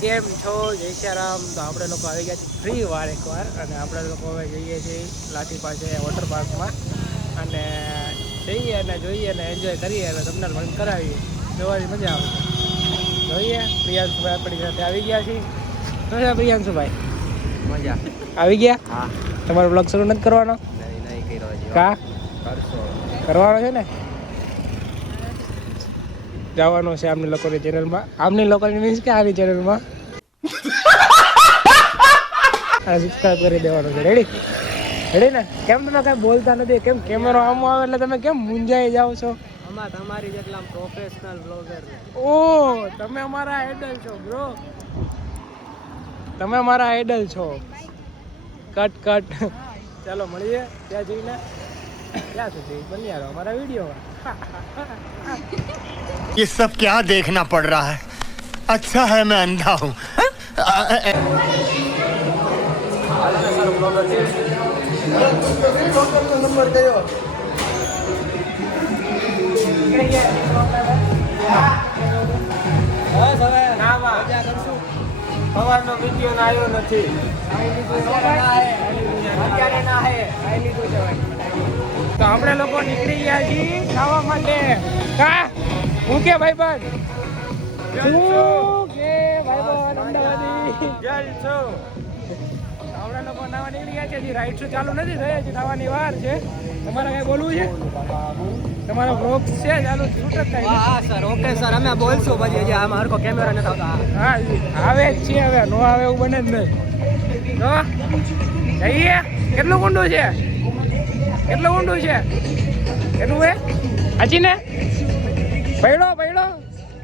કેમ છો? જય શ્રી રામ. તો આપણે લોકો આવી ગયા છીએ ફ્રી વાર એકવાર, અને આપણે લોકો હવે જઈએ છીએ લાઠી પાસે વોટર પાર્કમાં, અને જઈએ અને જોઈએ અને એન્જોય કરીએ અને તમને મન કરાવીએ, જોવાની મજા આવે. જોઈએ પ્રિયાંશુભાઈ આપણી સાથે આવી ગયા છીએ. શું છે પ્રિયાંશુભાઈ? મજા આવી ગયા? હા. તમારો બ્લોગ શરૂ નથી કરવાનો? નહીં કર્યો. કા કરવાનો છે ને? જવાનો છે આમની લોકોની ચેનલમાં. આમની લોકોની મીન્સ કે આની ચેનલમાં સબસ્ક્રાઇબ કરી દેવાનું છે. રેડી રેડી ને? કેમ તમે કઈ બોલતા નથી? કેમ કેમેરો આમ આવે એટલે તમે કેમ મૂંઝાઈ જાઓ છો? અમાર તમારી જેટલા પ્રોફેશનલ બ્લોગર. ઓ તમે અમારા આઈડલ છો બ્રો. તમે અમારા આઈડલ છો. Cut cut. ચાલો મળીએ ત્યાં જઈને. ક્યાં સુધી બન્યા રહો हमारा वीडियो. ये सब क्या देखना पड़ रहा है? अच्छा है मैं अंधा हूँ. नंबर कयो? સવારનો વિડીયો ના આવ્યો નથી. તો આપણે લોકો નીકળી ગયા છીએ ખાવા માટે. કા હું કે ભાઈ બન આપણે લોકો નાવા નીકળી ગયા છે. રાઈડ શો ચાલુ નથી થઈ, હજી નાવાની વાર છે. તમારે કઈ બોલવું છે? તમારો બ્લોગ છે ચાલુ, શૂટ જ થાય? હા સર, ઓકે સર, અમે બોલશું પછી. હજી આમાં હરકો કેમેરા નથી આવતા. હા આવે જ છે, હવે નો આવે એવું બને જ નહીં. તો જઈએ. કેટલું ઊંડું છે? કેટલું ઊંડું છે? કેટલું હે? હાચી ને? પડ્યો પડ્યો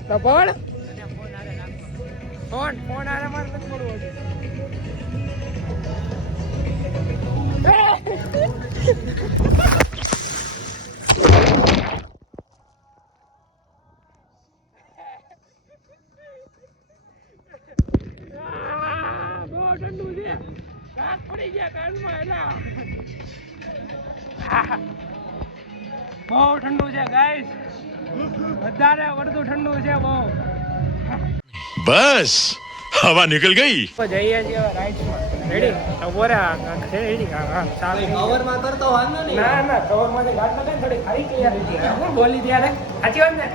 તો પડ. ફોન આરે મારે નથી પડવું. બહુ ઠંડુ છે. કાચ પડી ગયા કાનમાં એના. બહુ ઠંડુ છે ગાઈસ, વધારે વડતું ઠંડુ છે બહુ. बस हवा निकल गई. તો જઈએ છીએ રાઈડમાં. રેડી? બોરા રેડી. હા ચાલે. કવરમાં કરતો વાંધો નહીં. ના ના, કવરમાં ગાડી લગાવી થોડી ખાલી ક્લિયરિટી. હું બોલી ત્યારે સાચી વાત ને?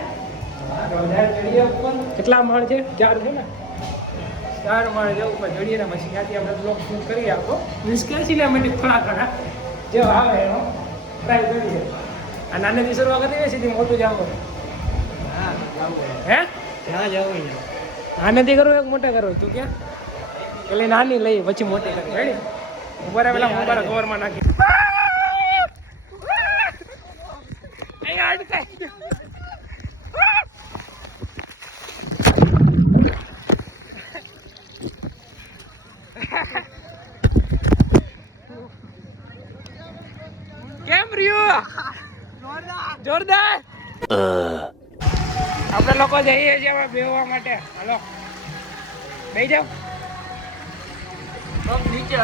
કેટલા માળ છે? 4 છે ને? 4 માળ જવું પણ જડીએ ને પછી ત્યાંથી આપણે બ્લોગ શૂટ કરી આપો. મીન્સ કે સિનેમેટિક થોડા ઘણા જે આવે એનો ટ્રાય કરીએ. આ નાનેથી શરૂઆત કરીએ સીધી મોટું જવું. હા હે ક્યાં જવું? નાનેથી કરવું એક મોટે કરવું? તું ક્યાં? એટલે નાની લઈ પછી મોટી કરી. રેડી? બરાબર. પેલા મોબાઈલ કવરમાં નાખી. કેમ રહ્યું? જોરદાર. આપણે લોકો જઈએ છીએ હવે બેહવા માટે. હાલો બેહી જાવ. પગ નીચે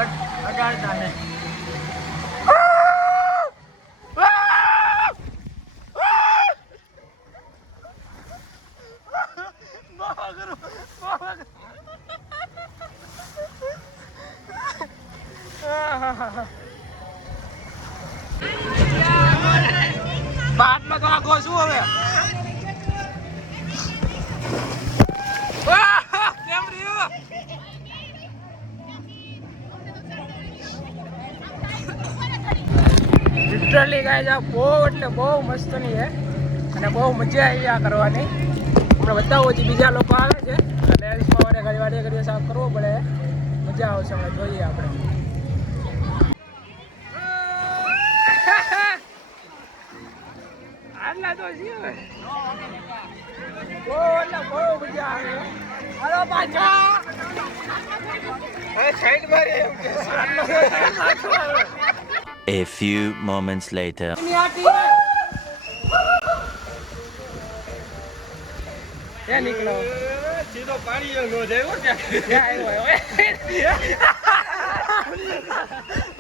અડાડતા ને. બાટલો તો આખો શું હવે? કેમ રહ્યું? લિટરલી ગાઈસ આ બહુ એટલે બહુ મસ્તની છે અને બહુ મજા આવી આ કરવાની. હમણાં બતાવો છે બીજા લોકો આવે છે અને વાડે ઘડી સાફ કરવો પડે. મજા આવશે. હવે જોઈએ આપણે. આટલા તો છે બહુ એટલે બહુ મજા આવે. હાલો પાછા. સાઈડ મારી એમ કે A few moments later. ક્યાં નીકળો? સીધો પાણી નો જાય.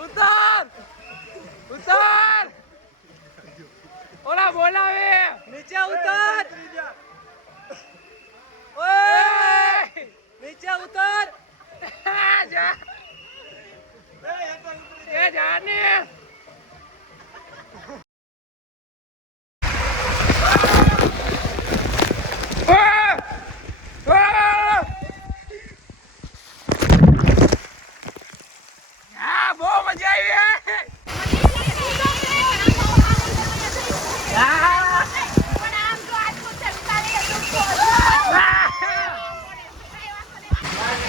ઉતાર ઉતાર. ઓલા બોલાવે. નીચે ઉતાર. ઓય નીચે ઉતર જા એ જાને બહુ મજા આવી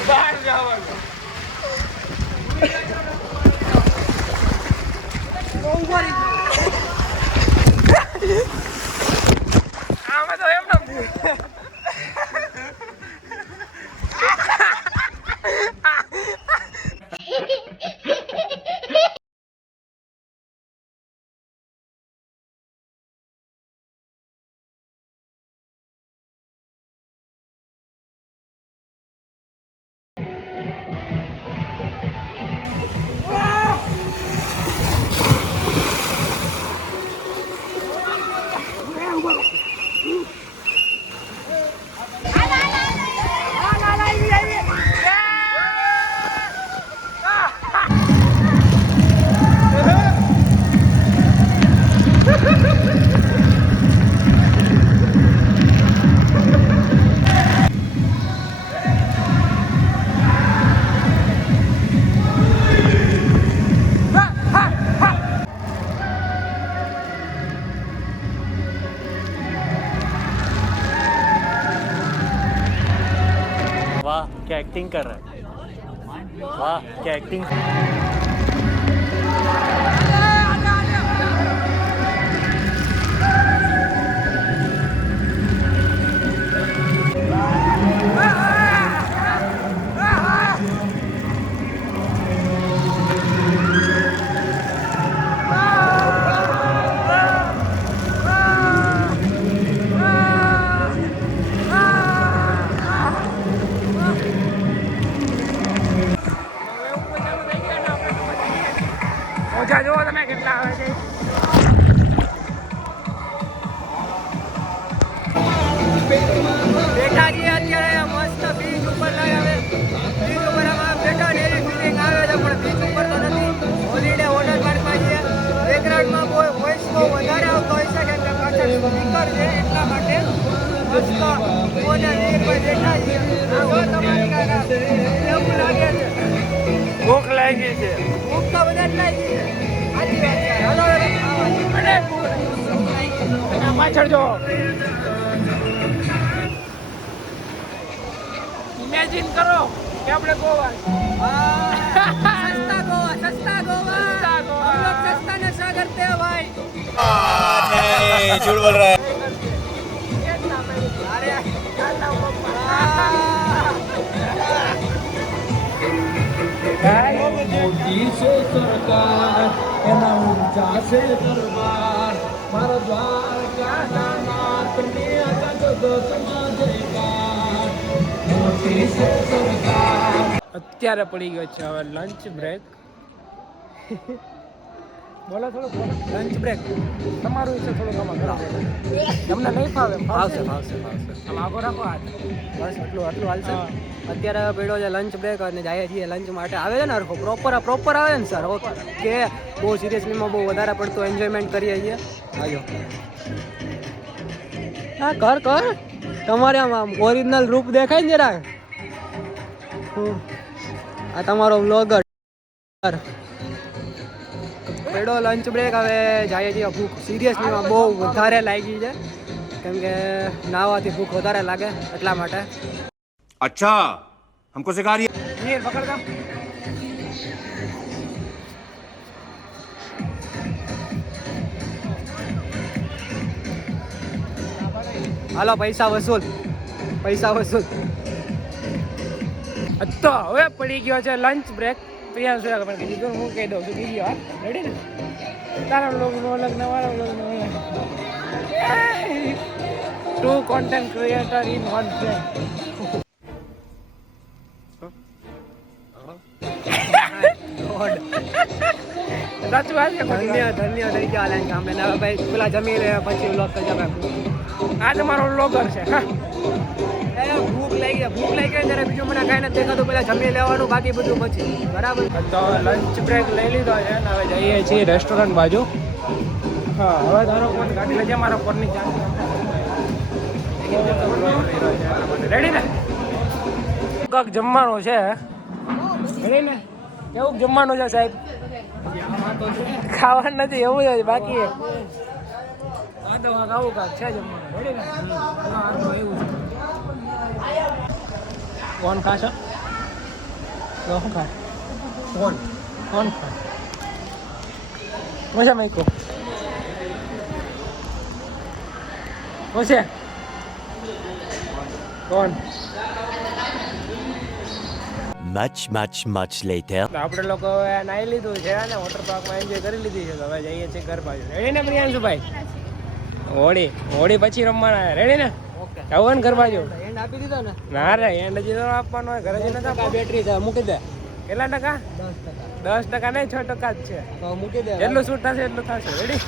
બહાર જવાનું આમાં તો એમ वाह क्या एक्टिंग कर रहा है वाह क्या एक्टिंग ઓછા જુઓ તમે કેટલા આવે છે બેઠા છીએ અત્યારે મસ્ત બીચ ઉપર લઈ આવે બીચ ઉપર આમાં બેઠા ને એવી ફિલિંગ આવે છે પણ બીચ ઉપર તો નથી હોલિડે વોટર પાર્કમાં છીએ બેકગ્રાઉન્ડમાં વોઇસ બહુ વધારે આવતો હોય છે કેમ કે પાછળ સ્પીકર છે એટલા માટે મસ્ત કોને નીર પર બેઠા છીએ જો તમારી કાકા એવું લાગે છે ભૂખ લાગી છે ભૂખ તો બધા જ લાગી છે સાચી વાત છે હાલો હવે ખાવા અને પાછળ જો ઇમેજિન કરો કે આપણે ગોવા સસ્તા ગોવા સસ્તા ગોવા हम लोग सस्ता नशा करते हैं भाई नहीं झूठ बोल रहा है अरे મોદી છે સરકાર એના ઊંચા છે દરબાર મારા દ્વારકાના નાથને જગત સમાજેકાર મોદી છે સરકાર અત્યારે પડી ગયો છે હવે લંચ બ્રેક બોલો થોડુંક લંચ બ્રેક તમારું છે થોડુંક આમાં કરો તમને નહીં ફાવે ફાવશે ફાવશે ફાવશે આમ આગો રાખો હાથ બસ આટલું હાલશે હા. અત્યારે પડ્યો છે લંચ બ્રેક અને જઈએ છીએ લંચ માટે આવે છે ને હરખો પ્રોપર આવે ને સર ઓકે કે બહુ સિરિયસલીમાં બહુ વધારે પડતું એન્જોયમેન્ટ કરીએ છીએ આજો હા કર તમારે આમ ઓરિજિનલ રૂપ દેખાય ને જરા આ તમારો વ્લોગર પડ્યો લંચ બ્રેક હવે જઈએ છીએ ભૂખ સિરિયસલીમાં બહુ વધારે લાગી છે કેમ કે નાહવાથી ભૂખ વધારે લાગે એટલા માટે अच्छा हमको सिखा रही નીર પકડતા હાલો પૈસા વસૂલ તો હવે પડી ગયો છે લંચ બ્રેક પ્રિયા શું પણ કીધું હું કહી દઉં છું બીજી વાર રેડી ને તારા બ્લોગનો અલગ ને મારા બ્લોગનો અલગ to content creator in one friend સાચું વાત છે ધન્ય થઈ ગયા લાઈન સામે ને હવે ભાઈ પેલા જમી લે પછી વ્લોગ કરી જાય આ તમારો બ્લોગર છે હા ભૂખ લાગી ત્યારે બીજું મને કાંઈ નથી દેખાતું, પેલા જમી લેવાનું, બાકી બધું પછી. બરાબર. તો લંચ બ્રેક લઈ લીધો છે ને હવે જઈએ છીએ રેસ્ટોરન્ટ બાજુ. હા, હવે તારો ફોન કાઢી લેજે, મારા ફોનની ચાર્જ રેડી ને? કાંક જમવાનું છે રેડી ને? કેવું જમવાનું છે સાહેબ? ખાવાનું નથી એવું જ બાકી આવું કાંક છે જમવાનું રેડી ને? એવું છે. કોણ ખાશો? શું ખા? કોણ ખા? મજા માઈકો છે કોણ? Much later. આપણે લોકો હવે નાહી લીધું છે અને વોટર પાર્કમાં એન્જોય કરી લીધી છે. તો હવે જઈએ છીએ ઘર બાજુ. રેડી ને પ્રિયાંશુભાઈ? હોળી પછી રમવાના. રેડી ને? આવો ને ઘર બાજુ. એન્ડ આપી દીધો ને? ના રે, એન્ડ હજી તો આપવાનો હોય. ઘરે જઈને તો બેટરી છે, મૂકી દે. કેટલા ટકા? 10%. 10% નહીં, 6% જ છે. તો મૂકી દે. જેટલું શૂટ થશે એટલું થશે. રેડી?